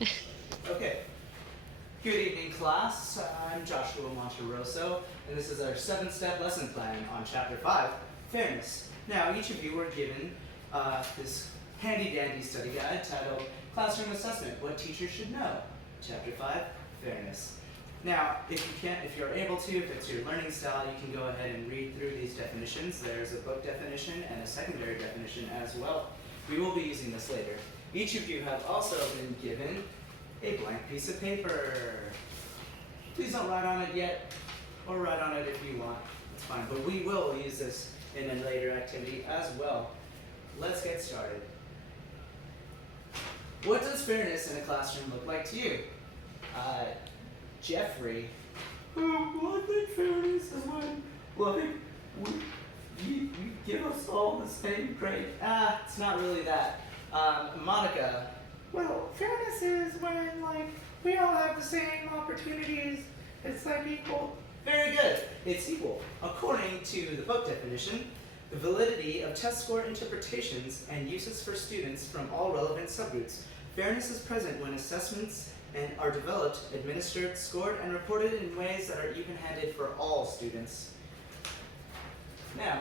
Okay. Good evening, class. I'm Joshua Monteroso, and this is our 7-step lesson plan on Chapter 5, Fairness. Now, each of you were given this handy-dandy study guide titled Classroom Assessment, What Teachers Should Know. Chapter 5, Fairness. Now, if you're able to, if it's your learning style, you can go ahead and read through these definitions. There's a book definition and a secondary definition as well. We will be using this later. Each of you have also been given a blank piece of paper. Please don't write on it yet, or write on it if you want. It's fine, but we will use this in a later activity as well. Let's get started. What does fairness in a classroom look like to you? Jeffrey. I think fairness is when, you give us all the same grade. It's not really that. Monica. Well, fairness is when, we all have the same opportunities. It's, equal. Very good. It's equal. According to the book definition, the validity of test score interpretations and uses for students from all relevant subgroups. Fairness is present when assessments are developed, administered, scored, and reported in ways that are even-handed for all students. Now,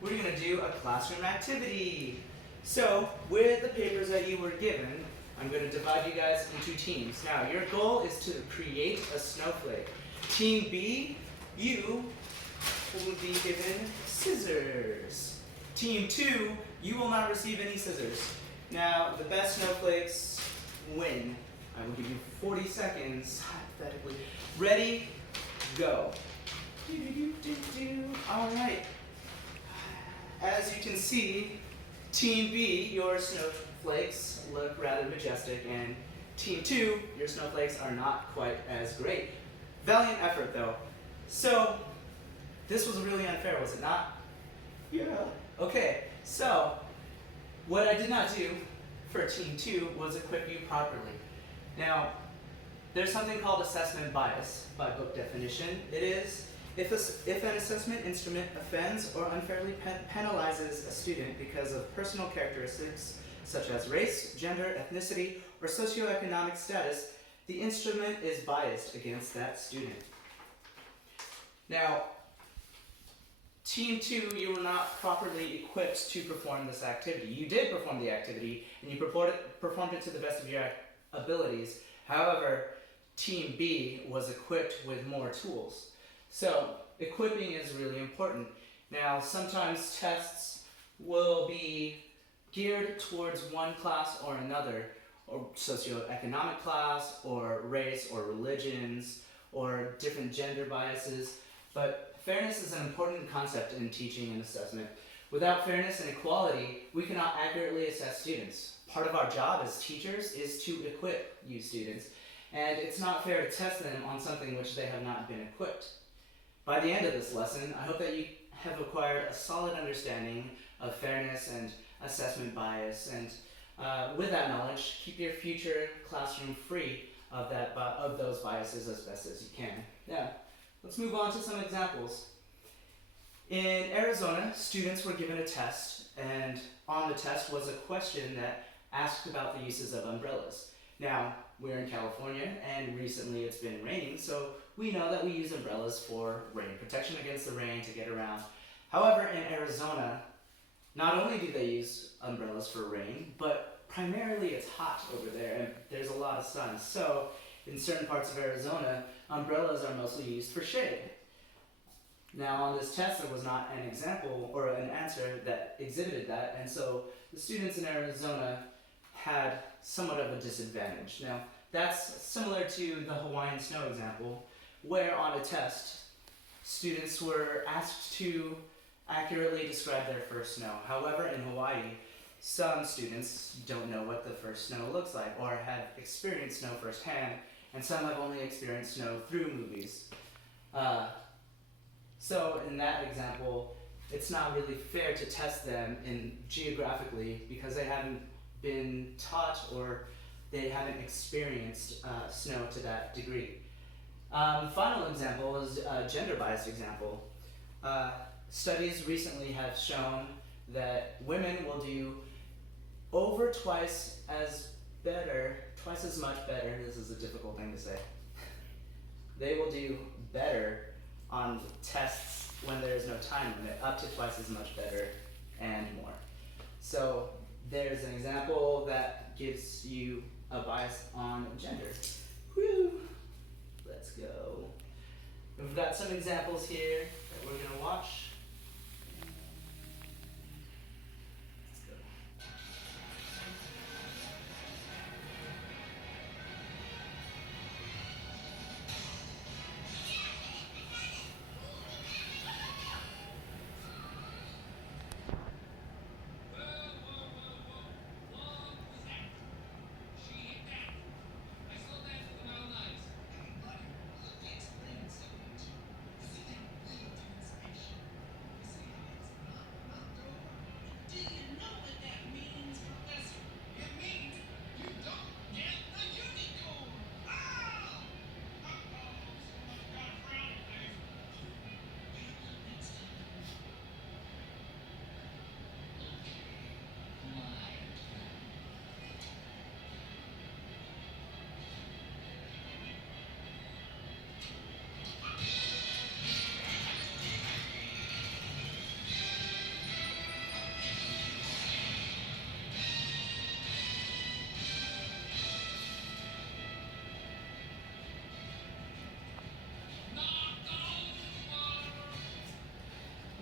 we're going to do a classroom activity. So, with the papers that you were given, I'm going to divide you guys into teams. Now, your goal is to create a snowflake. Team B, you will be given scissors. Team 2, you will not receive any scissors. Now, the best snowflakes win. I will give you 40 seconds, hypothetically. Ready, go. All right. As you can see, Team B, your snowflakes look rather majestic, and Team 2, your snowflakes are not quite as great. Valiant effort, though. So, this was really unfair, was it not? Yeah. Okay, so, what I did not do for Team 2 was equip you properly. Now, there's something called assessment bias by book definition. It is if an assessment instrument offends or unfairly penalizes a student because of personal characteristics such as race, gender, ethnicity, or socioeconomic status, the instrument is biased against that student. Now, Team 2, you were not properly equipped to perform this activity. You did perform the activity, and you performed it to the best of your abilities. However, Team B was equipped with more tools. So, equipping is really important. Now, sometimes tests will be geared towards one class or another, or socioeconomic class, or race, or religions, or different gender biases. But fairness is an important concept in teaching and assessment. Without fairness and equality, we cannot accurately assess students. Part of our job as teachers is to equip you students, and it's not fair to test them on something which they have not been equipped. By the end of this lesson, I hope that you have acquired a solid understanding of fairness and assessment bias, and with that knowledge, keep your future classroom free of those biases as best as you can. Now, let's move on to some examples. In Arizona, students were given a test, and on the test was a question that asked about the uses of umbrellas. Now, we're in California, and recently it's been raining, so we know that we use umbrellas for rain protection against the rain to get around. However, in Arizona, not only do they use umbrellas for rain, but primarily it's hot over there, and there's a lot of sun. So, in certain parts of Arizona, umbrellas are mostly used for shade. Now, on this test, there was not an example or an answer that exhibited that, and so the students in Arizona had somewhat of a disadvantage. Now, that's similar to the Hawaiian snow example, where on a test, students were asked to accurately describe their first snow. However, in Hawaii, some students don't know what the first snow looks like or have experienced snow firsthand, and some have only experienced snow through movies. So in that example, it's not really fair to test them geographically because they haven't been taught or they haven't experienced snow to that degree. Final example is a gender biased example. Studies recently have shown that women will do twice as twice as much better. This is a difficult thing to say. They will do better on tests when there is no time limit, up to twice as much better and more. So there's an example that gives you a bias on gender. Woo! Let's go. We've got some examples here that we're gonna watch. Let's go.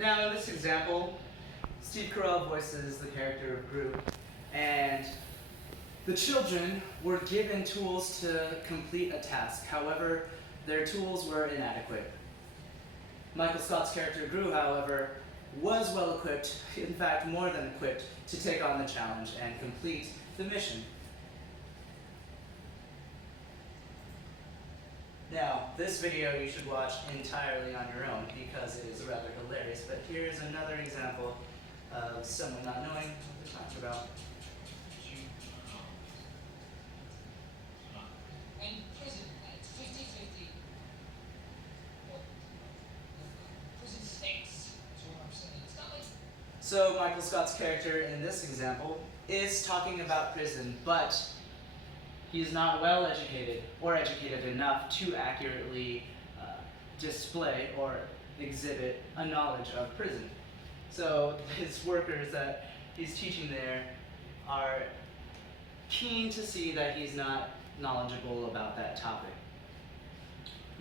Now in this example, Steve Carell voices the character of Gru, and the children were given tools to complete a task. However, their tools were inadequate. Michael Scott's character Gru, however, was well equipped, in fact more than equipped, to take on the challenge and complete the mission. Now, this video you should watch entirely on your own because it is rather hilarious, but here's another example of someone not knowing what they're talking about. And prison, it's 50-50. Well, prison stinks, is what I'm saying. It's not like... So Michael Scott's character in this example is talking about prison, but he is not well educated or educated enough to accurately display or exhibit a knowledge of prison. So his workers that he's teaching there are keen to see that he's not knowledgeable about that topic.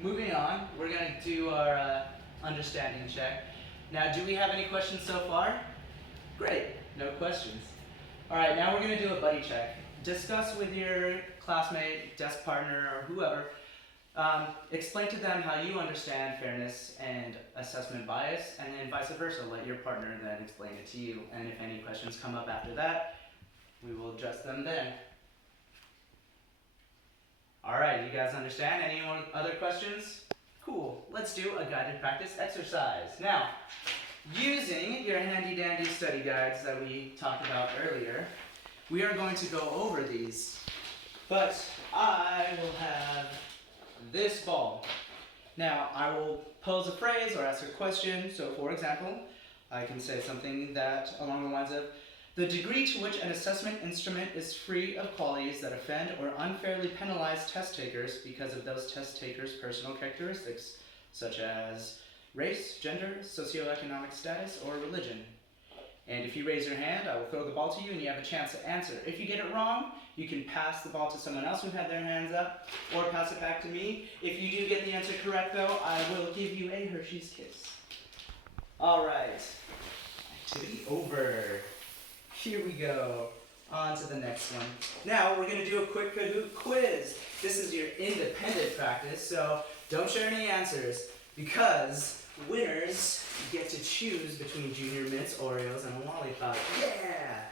Moving on, we're going to do our understanding check. Now, do we have any questions so far? Great, no questions. All right, now we're going to do a buddy check. Discuss with your classmate, desk partner, or whoever. Explain to them how you understand fairness and assessment bias, and then vice versa. Let your partner then explain it to you. And if any questions come up after that, we will address them then. All right, you guys understand? Any more other questions? Cool. Let's do a guided practice exercise. Now, using your handy-dandy study guides that we talked about earlier, we are going to go over these, but I will have this ball. Now, I will pose a phrase or ask a question. So, for example, I can say something that along the lines of, the degree to which an assessment instrument is free of qualities that offend or unfairly penalize test takers because of those test takers' personal characteristics, such as race, gender, socioeconomic status, or religion. And if you raise your hand, I will throw the ball to you and you have a chance to answer. If you get it wrong, you can pass the ball to someone else who had their hands up, or pass it back to me. If you do get the answer correct though, I will give you a Hershey's Kiss. Alright, activity over. Here we go, on to the next one. Now we're going to do a quick Kahoot quiz. This is your independent practice, so don't share any answers, because winners get to choose between Junior Mints, Oreos, and a lollipop. Yeah!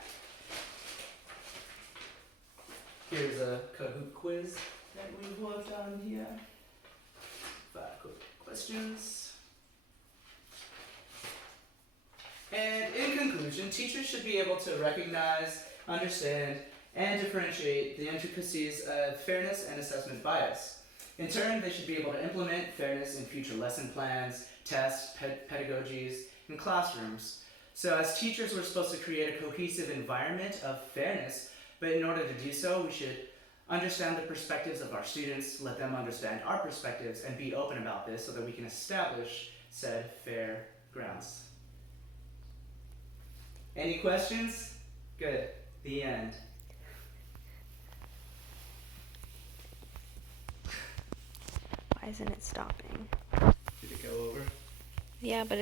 Here's a Kahoot quiz that we've worked on here. 5 quick questions. And in conclusion, teachers should be able to recognize, understand, and differentiate the intricacies of fairness and assessment bias. In turn, they should be able to implement fairness in future lesson plans, tests, pedagogies, and classrooms. So as teachers, we're supposed to create a cohesive environment of fairness, but in order to do so, we should understand the perspectives of our students, let them understand our perspectives, and be open about this so that we can establish said fair grounds. Any questions? Good. The end. Why isn't it stopping? Did it go over? Yeah, but